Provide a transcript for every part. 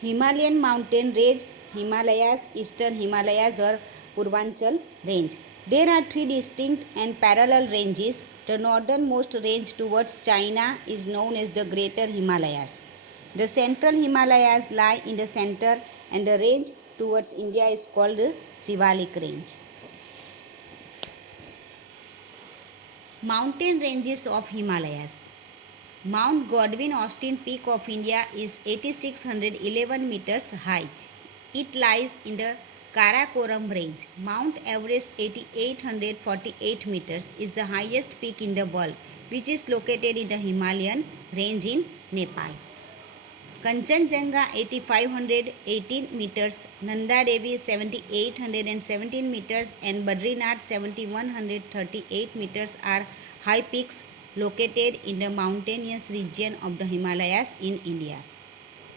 Himalayan mountain range, Himalayas, Eastern Himalayas or Purvanchal range. There are three distinct and parallel ranges. The northernmost range towards China is known as the Greater Himalayas. The central Himalayas lie in the center and the range towards India is called the Sivalik range. Mountain ranges of Himalayas. Mount Godwin Austen Peak of India is 8611 meters high. It lies in the Karakoram range. Mount Everest 8848 meters is the highest peak in the world, which is located in the Himalayan range in Nepal. Kanchenjunga 8518 meters, Nanda Devi 7817 meters and Badrinath 7138 meters are high peaks located in the mountainous region of the Himalayas in India.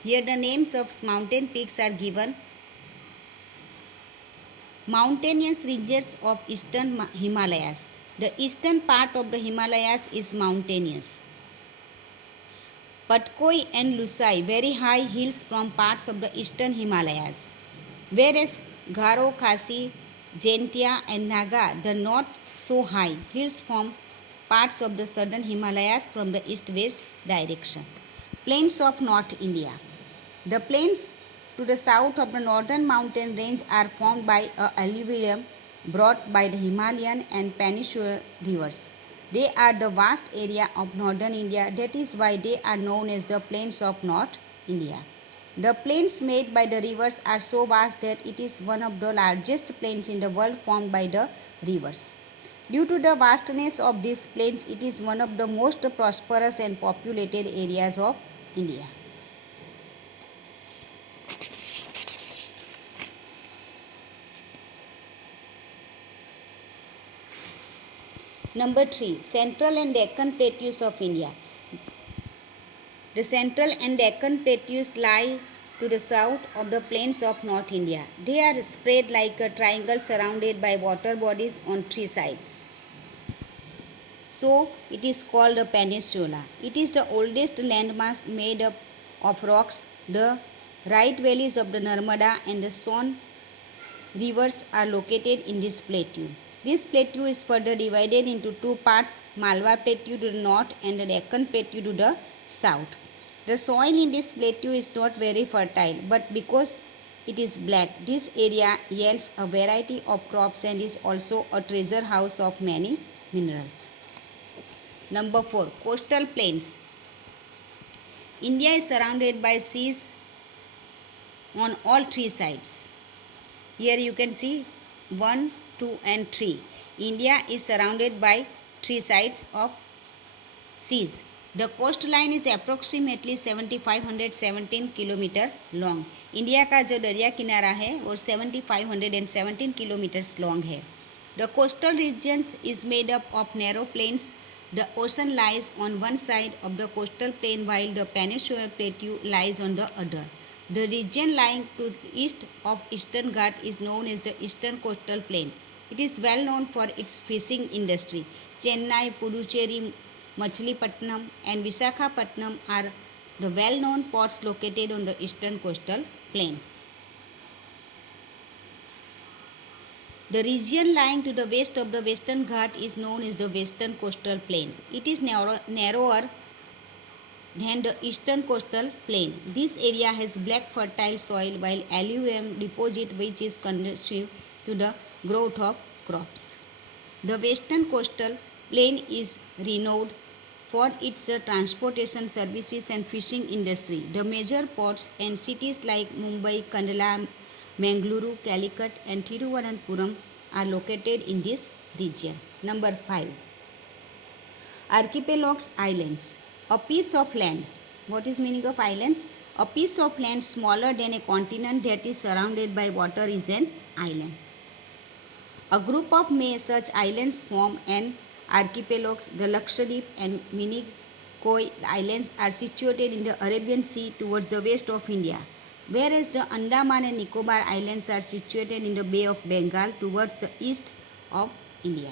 Here the names of mountain peaks are given. Mountainous regions of Eastern Himalayas. The eastern part of the Himalayas is mountainous. Patkoi and Lusai, very high hills from parts of the eastern Himalayas, whereas Garo, Khasi, Jaintia and Naga, the not so high hills from parts of the southern Himalayas from the east-west direction. Plains of North India. The plains to the south of the northern mountain range are formed by alluvium brought by the Himalayan and Peninsular rivers. They are the vast area of northern India. That is why they are known as the plains of North India. The plains made by the rivers are so vast that it is one of the largest plains in the world formed by the rivers. Due to the vastness of these plains, it is one of the most prosperous and populated areas of India. Number 3. Central and Deccan Plateaus of India. The Central and Deccan Plateaus lie to the south of the plains of North India. They are spread like a triangle surrounded by water bodies on three sides. So, it is called a peninsula. It is the oldest landmass made up of rocks. The right valleys of the Narmada and the Son rivers are located in this plateau. This plateau is further divided into two parts, Malwa Plateau to the north and the Deccan Plateau to the south. The soil in this plateau is not very fertile, but because it is black, this area yields a variety of crops and is also a treasure house of many minerals. Number 4. Coastal plains. India is surrounded by seas on all three sides. Here you can see 1, 2 and 3. India is surrounded by three sides of seas. The coastline is approximately 7517 kilometre long. India का जो दरिया किनारा है वो 7517 kilometres long है. The coastal regions is made up of narrow plains. The ocean lies on one side of the coastal plain while the peninsular plateau lies on the other. The region lying to the east of Eastern Ghat is known as the Eastern Coastal Plain. It is well known for its fishing industry. Chennai, Puducherry, Machilipatnam and Visakhapatnam are the well-known ports located on the Eastern Coastal Plain. The region lying to the west of the Western Ghat is known as the Western Coastal Plain. It is narrower than the Eastern Coastal Plain. This area has black fertile soil while alluvium deposit which is conducive to the growth of crops. The Western Coastal Plain is renowned for its transportation services and fishing industry. The major ports and cities like Mumbai, Kandla, Mangaluru, Calicut and Thiruvananthapuram are located in this region. Number 5. Archipelagos islands. A piece of land. What is meaning of islands? A piece of land smaller than a continent that is surrounded by water is an island. A group of such islands form an archipelago. The Lakshadweep and Minicoy islands are situated in the Arabian Sea towards the west of India, whereas the Andaman and Nicobar islands are situated in the Bay of Bengal towards the east of India.